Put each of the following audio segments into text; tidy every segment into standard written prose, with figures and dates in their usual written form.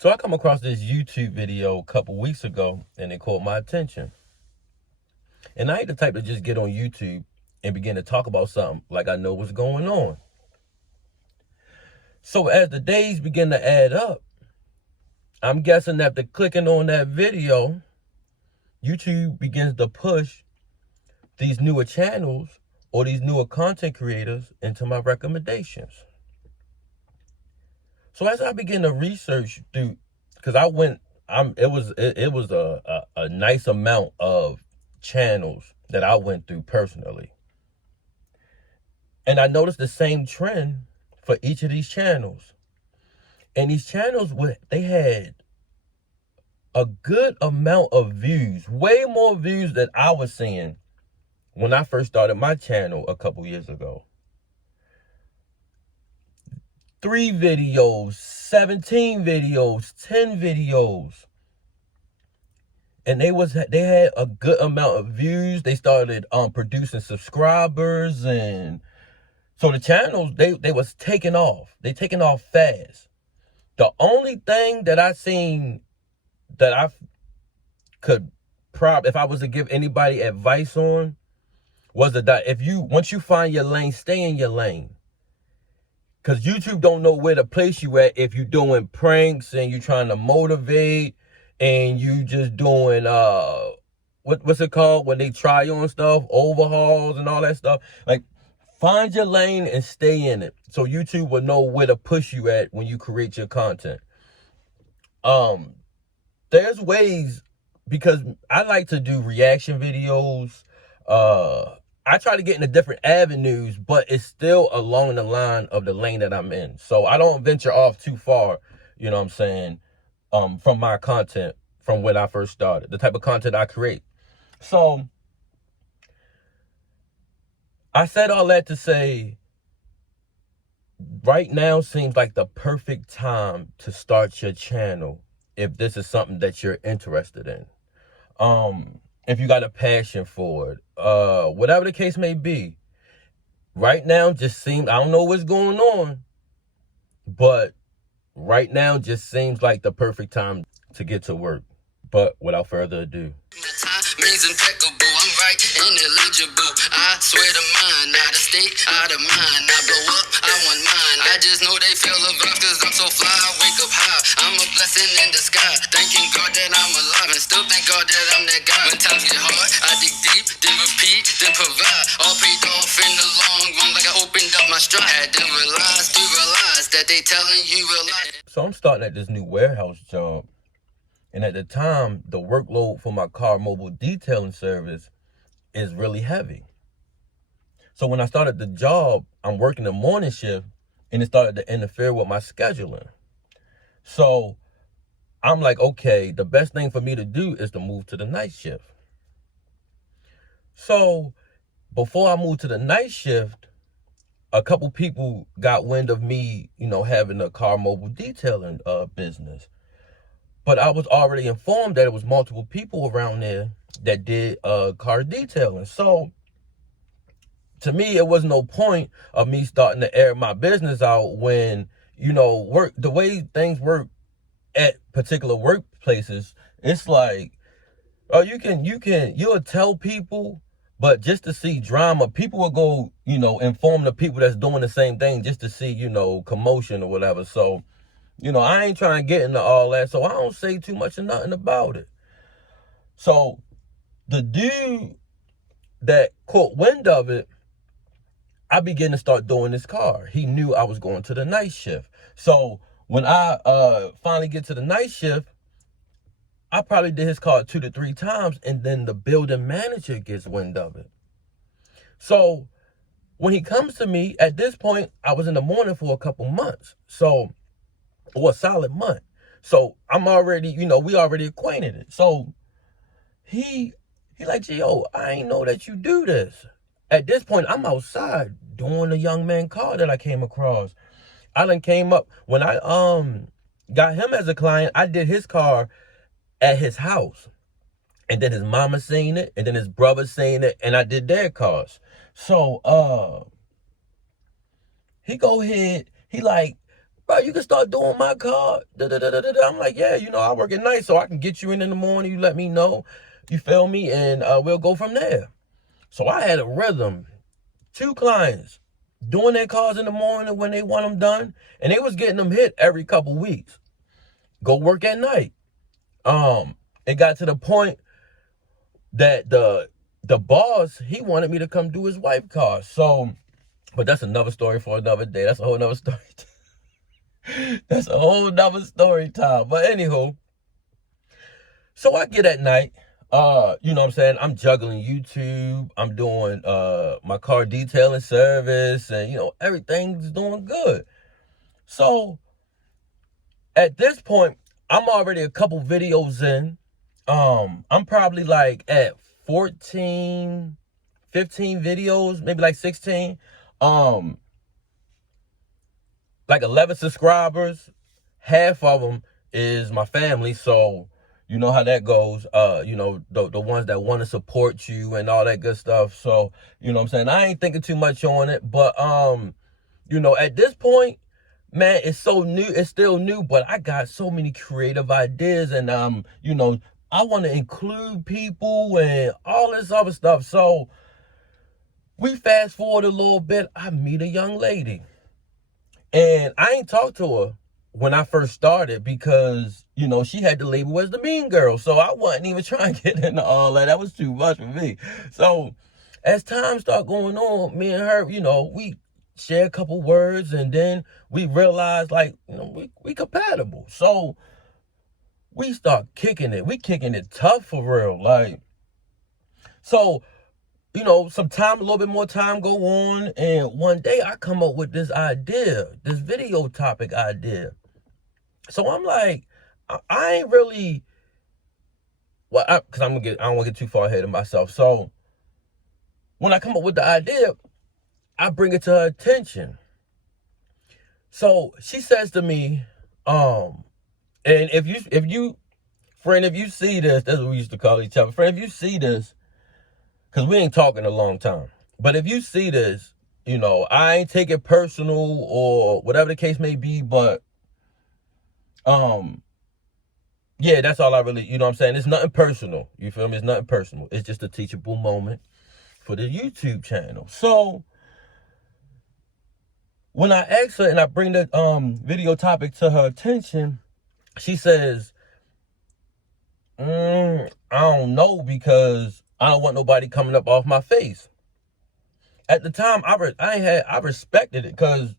So I come across this YouTube video a couple weeks ago, and it caught my attention. And I ain't the type to just get on YouTube and begin to talk about something like I know what's going on. So as the days begin to add up, I'm guessing after clicking on that video, YouTube begins to push these newer channels or these newer content creators into my recommendations. So as I begin to research through, because it was a nice amount of channels that I went through personally. And I noticed the same trend for each of these channels. And these channels, they had a good amount of views, way more views than I was seeing when I first started my channel a couple years ago. 3 videos, 17 videos, 10 videos. And they had a good amount of views. They started producing subscribers, and so the channels, they was taking off. They taking off fast. The only thing that I seen that I could if I was to give anybody advice on was that once you find your lane, stay in your lane. Because YouTube don't know where to place you at if you're doing pranks and you're trying to motivate and you just doing, what's it called when they try on stuff, overhauls and all that stuff. Like, find your lane and stay in it. So YouTube will know where to push you at when you create your content. There's ways, because I like to do reaction videos. I try to get into different avenues, but it's still along the line of the lane that I'm in. So I don't venture off too far, you know what I'm saying, from my content, from when I first started, the type of content I create. So I said all that to say, right now seems like the perfect time to start your channel if this is something that you're interested in. If you got a passion for it, whatever the case may be. Right now just seems, I don't know what's going on, but right now just seems like the perfect time to get to work. But without further ado. Means impeccable, I'm right and eligible. I swear to mine, out of state, out of mind. I blow up, I want mine. I just know they feel the vibe, cause I'm so fly, I wake up high. I'm a blessing in disguise, thanking God that I'm alive, and still thank God that I'm that guy. When times get hard, I dig deep, then repeat, then provide. All paid off in the long run, like I opened up my stride. Had to realize that they telling you a lie. So I'm starting at this new warehouse job. And at the time, the workload for my car mobile detailing service is really heavy. So when I started the job, I'm working the morning shift, and it started to interfere with my scheduling. So I'm like, okay, the best thing for me to do is to move to the night shift. So before I moved to the night shift, a couple people got wind of me, having a car mobile detailing business. But I was already informed that it was multiple people around there that did car detailing. So to me, it was no point of me starting to air my business out when, the way things work at particular workplaces, it's like, you'll tell people, but just to see drama, people will go, inform the people that's doing the same thing just to see, commotion or whatever. So, I ain't trying to get into all that, so I don't say too much or nothing about it. So the dude that caught wind of it, I began to start doing this car. He knew I was going to the night shift. So when I finally get to the night shift, I probably did his car 2 to 3 times, and then the building manager gets wind of it. So when he comes to me, at this point, I was in the morning for a couple months. Or a solid month. So I'm already, we already acquainted it. So he like, yo, I ain't know that you do this. At this point, I'm outside doing a young man car that I came across. I done came up, when I got him as a client, I did his car at his house. And then his mama seen it, and then his brother seen it, and I did their cars. So he go ahead, he like, bro, you can start doing my car. I'm like, yeah, I work at night, so I can get you in the morning. You let me know, you feel me, and we'll go from there. So I had a rhythm. 2 clients doing their cars in the morning when they want them done, and they was getting them hit every couple weeks. Go work at night. It got to the point that the boss, he wanted me to come do his wife's car. So, but that's another story for another day. That's a whole nother story. That's a whole nother story time. But anywho, so I get at night. You know what I'm saying? I'm juggling YouTube. I'm doing my car detailing service, and everything's doing good. So at this point, I'm already a couple videos in. I'm probably like at 14, 15 videos, maybe like 16. Like 11 subscribers. Half of them is my family, so you know how that goes. The ones that want to support you and all that good stuff. So, you know what I'm saying? I ain't thinking too much on it, but at this point, man, it's so new. It's still new, but I got so many creative ideas, and I want to include people and all this other stuff. So we fast forward a little bit. I meet a young lady, and I ain't talked to her when I first started because, she had the label as the mean girl. So I wasn't even trying to get into all that. That was too much for me. So as time started going on, me and her, we share a couple words, and then we realized, like, we compatible. So we start kicking it. We kicking it tough for real. Like, so, some time, a little bit more time go on, and one day I come up with this idea, this video topic idea. So I'm like, I ain't really, because I don't want to get too far ahead of myself. So when I come up with the idea, I bring it to her attention. So she says to me, and if you see this, that's what we used to call each other. Friend, if you see this, because we ain't talking a long time, but if you see this, I ain't take it personal or whatever the case may be, but yeah, that's all I really, you know what I'm saying? It's nothing personal. You feel me? It's nothing personal. It's just a teachable moment for the YouTube channel. So when I ask her and I bring the video topic to her attention, she says, I don't know, because I don't want nobody coming up off my face. At the time, I respected it, because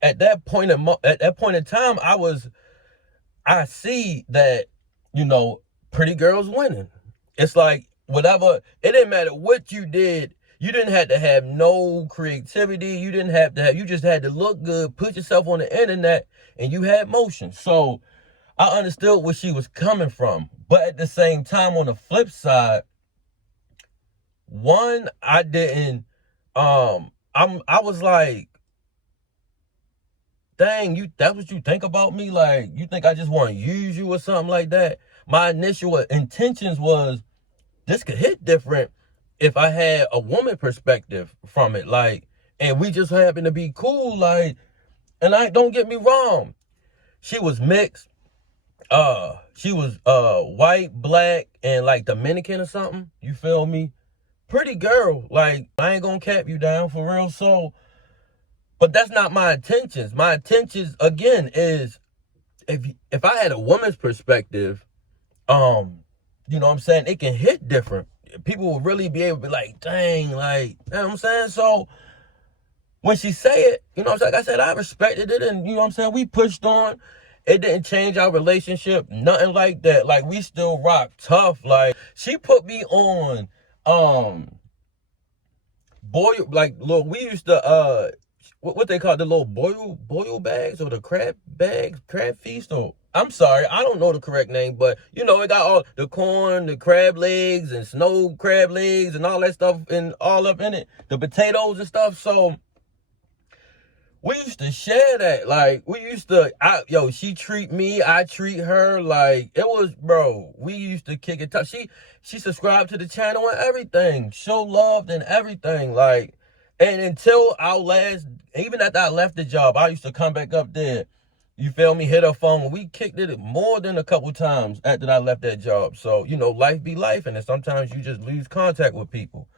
at that point in time, I see that, pretty girls winning. It's like, whatever, it didn't matter what you did. You didn't have to have no creativity. You just had to look good, put yourself on the internet, and you had motion. So I understood where she was coming from. But at the same time, on the flip side, one, I didn't, I was like, dang, that's what you think about me? Like, you think I just want to use you or something like that? My initial intentions was, this could hit different if I had a woman perspective from it, like, and we just happen to be cool, like, and don't get me wrong, she was mixed, she was white, black, and like Dominican or something, you feel me? Pretty girl, like, I ain't gonna cap you down for real. So, but that's not my intentions. My intentions, again, is if I had a woman's perspective, you know what I'm saying, it can hit different. People will really be able to be like, dang, like, you know what I'm saying? So when she say it, like I said, I respected it, and you know what I'm saying, we pushed on. It didn't change our relationship, nothing like that. Like, we still rock tough. Like, she put me on boil, like, look, we used to what they call the little boil bags, or the crab bags, crab feast, or I'm sorry, I don't know the correct name, but it got all the corn, the crab legs, and snow crab legs, and all that stuff, and all up in it, the potatoes and stuff. So we used to share that. Like, we used to, she treat me, I treat her. Like, it was, bro, we used to kick it tough. She subscribed to the channel and everything, show love and everything. Like, and until even after I left the job, I used to come back up there you feel me, hit her phone. We kicked it more than a couple times after I left that job. So, you know, life be life, and then sometimes you just lose contact with people.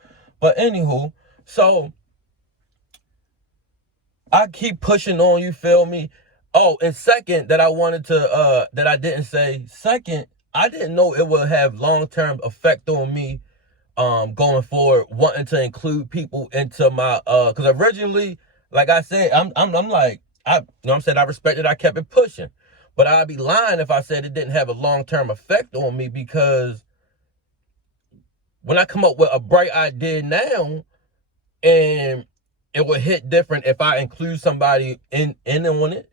But anywho, so I keep pushing on, you feel me? Oh, and second, that I wanted to, that I didn't say, second, I didn't know it would have long-term effect on me, going forward, wanting to include people into my, cause originally, like I said, I'm like, you know what I'm saying, I respected, I kept it pushing, but I'd be lying if I said it didn't have a long-term effect on me, because when I come up with a bright idea now, and it would hit different if I include somebody in on it,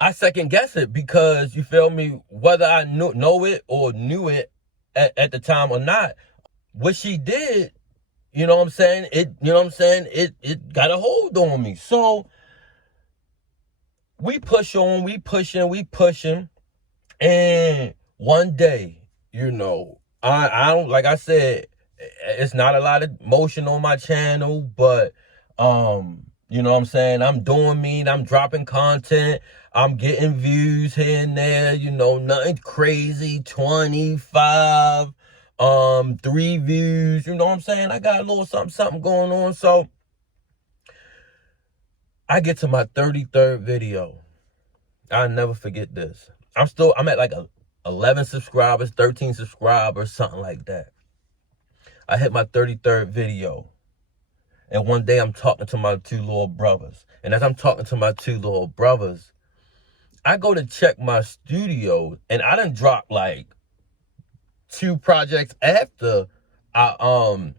I second guess it, because you feel me, whether I know it or knew it at the time or not, what she did, you know what I'm saying, it got a hold on me. So we push on, we pushing, and one day, you know, I don't, like I said, it's not a lot of motion on my channel, but you know what I'm saying, I'm doing me, I'm dropping content, I'm getting views here and there, you know, nothing crazy, 25, 3 views, you know what I'm saying, I got a little something going on. So I get to my 33rd video. I'll never forget this. I'm at like 11 subscribers, 13 subscribers, something like that. I hit my 33rd video. And one day I'm talking to my 2 little brothers. And as I'm talking to my 2 little brothers, I go to check my studio, and I done dropped like 2 projects after I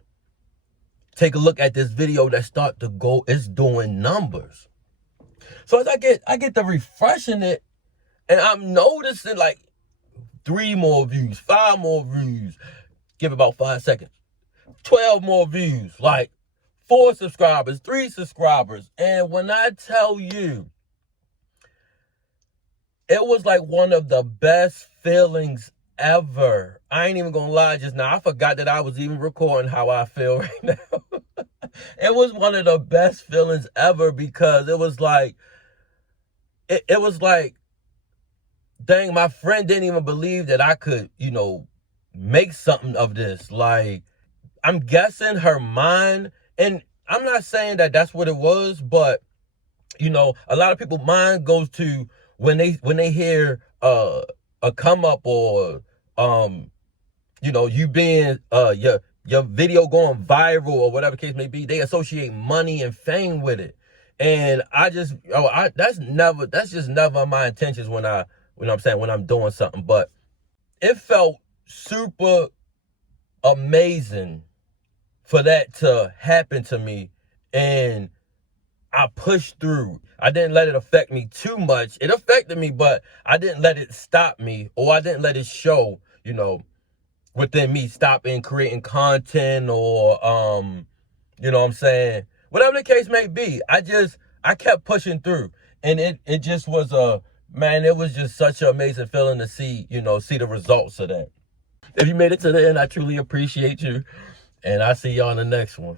take a look at this video that start to go, it's doing numbers. So as I get to refreshing it, and I'm noticing like 3 more views, 5 more views, give it about 5 seconds, 12 more views, like 4 subscribers, 3 subscribers. And when I tell you, it was like one of the best feelings ever. I ain't even gonna lie just now. I forgot that I was even recording how I feel right now. It was one of the best feelings ever, because it was like, it was like, dang, my friend didn't even believe that I could, you know, make something of this. Like, I'm guessing her mind, and I'm not saying that that's what it was, but, you know, a lot of people's mind goes to when they hear a come up, or you know, you being your video going viral or whatever the case may be, they associate money and fame with it. And that's just never my intentions when I'm doing something. But it felt super amazing for that to happen to me, and I pushed through. I didn't let it affect me too much. It affected me, but I didn't let it stop me, or I didn't let it show, you know, within me stopping creating content, or you know what I'm saying, whatever the case may be. I kept pushing through, and it just was it was just such an amazing feeling to see, you know, see the results of that. If you made it to the end, I truly appreciate you, and I'll see y'all in the next one.